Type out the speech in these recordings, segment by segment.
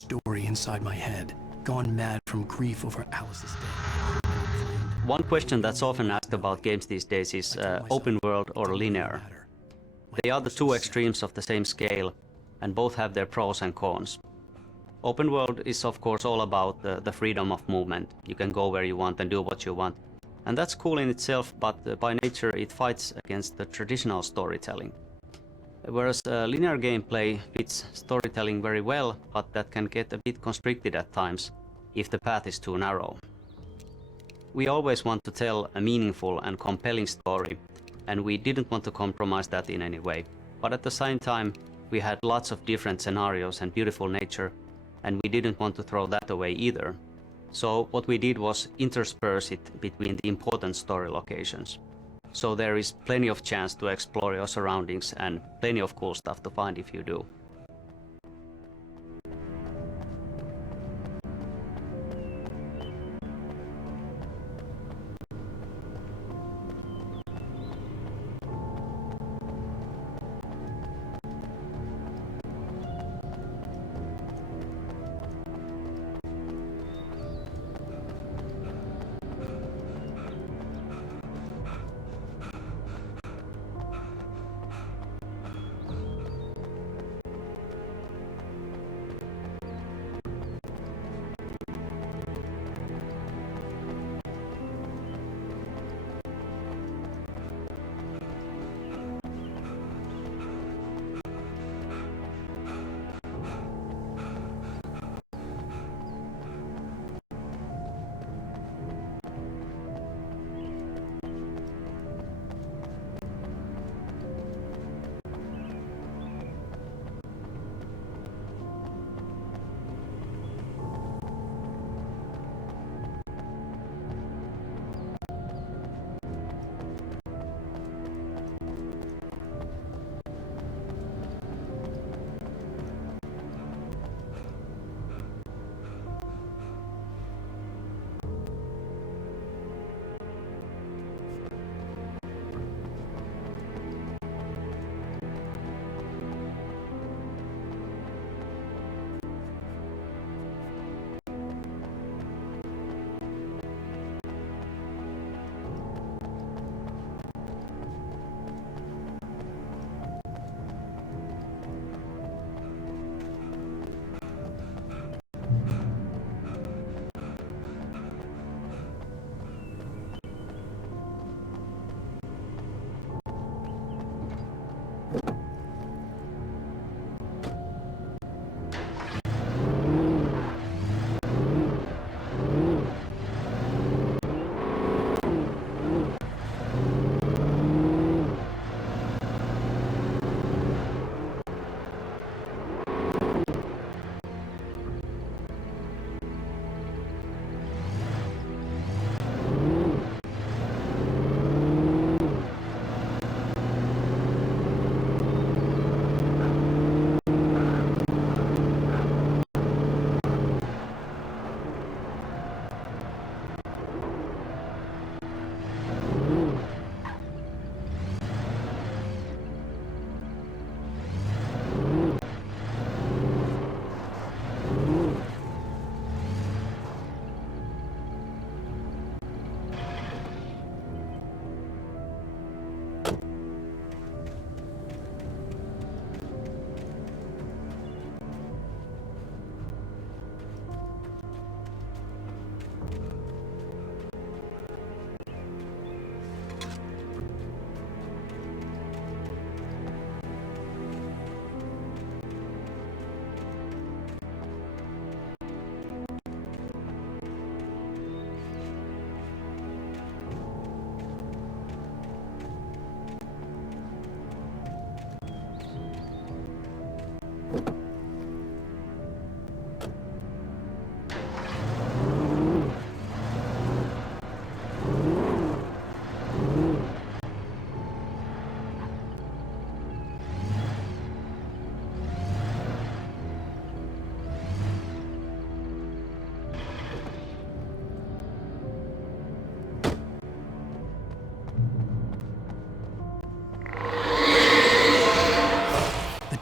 story inside my head, gone mad from grief over Alice's death. One question that's often asked about games these days is open world or linear. They are the two extremes of the same scale, and both have their pros and cons. Open world is of course all about the freedom of movement. You can go where you want and do what you want. And that's cool in itself, but by nature it fights against the traditional storytelling. Whereas linear gameplay fits storytelling very well, but that can get a bit constricted at times if the path is too narrow. We always want to tell a meaningful and compelling story, and we didn't want to compromise that in any way. But at the same time, we had lots of different scenarios and beautiful nature, and we didn't want to throw that away either. So what we did was intersperse it between the important story locations. So there is plenty of chance to explore your surroundings and plenty of cool stuff to find if you do.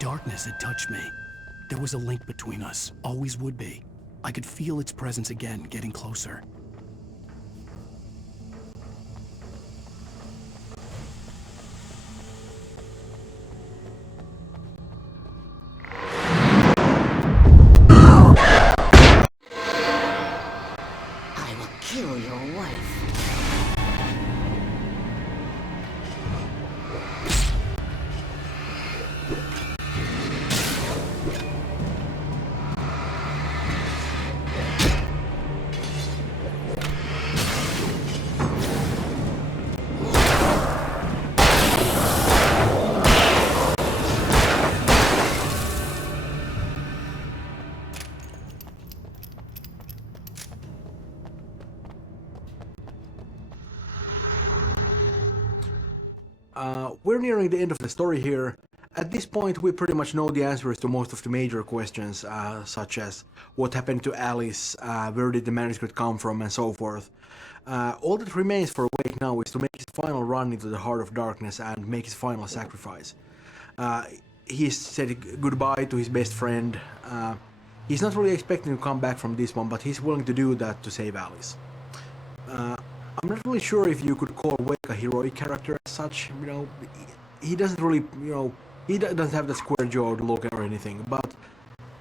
Darkness had touched me. There was a link between us, always would be. I could feel its presence again, getting closer. I will kill your wife. We're nearing the end of the story here. At this point, we pretty much know the answers to most of the major questions, such as what happened to Alice, where did the manuscript come from, and so forth. All that remains for Wake now is to make his final run into the Heart of Darkness and make his final sacrifice. He's said goodbye to his best friend. He's not really expecting to come back from this one, but he's willing to do that to save Alice. I'm not really sure if you could call Wake a heroic character as such. You know, he doesn't really, he doesn't have the square jawed look or anything. But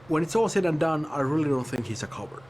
when it's all said and done, I really don't think he's a coward.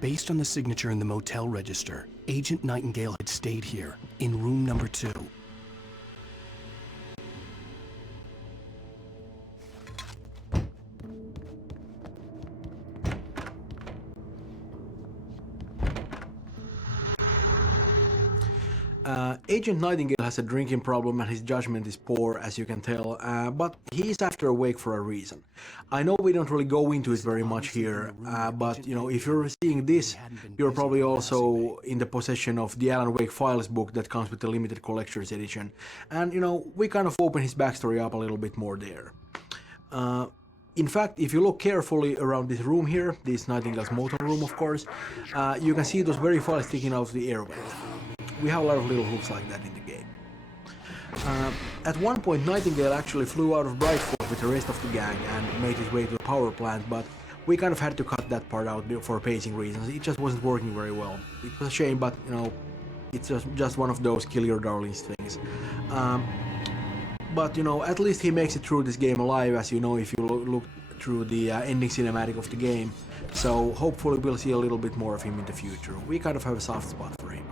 Based on the signature in the motel register, Agent Nightingale had stayed here, in room number 2. Agent Nightingale has a drinking problem and his judgment is poor, as you can tell, but he's after Wake for a reason. I know we don't really go into it very much here, but if you're seeing this, you're probably also in the possession of the Alan Wake Files book that comes with the limited collector's edition, and we kind of open his backstory up a little bit more there. In fact, if you look carefully around this room here, this Nightingale's motel room of course, you can see those very files sticking out of the air vent. We have a lot of little hooks like that in the game. At one point, Nightingale actually flew out of Brightford with the rest of the gang and made his way to the power plant, but we kind of had to cut that part out for pacing reasons. It just wasn't working very well. It was a shame, but it's just one of those kill your darlings things. But at least he makes it through this game alive, as you know if you look through the ending cinematic of the game. So hopefully we'll see a little bit more of him in the future. We kind of have a soft spot for him.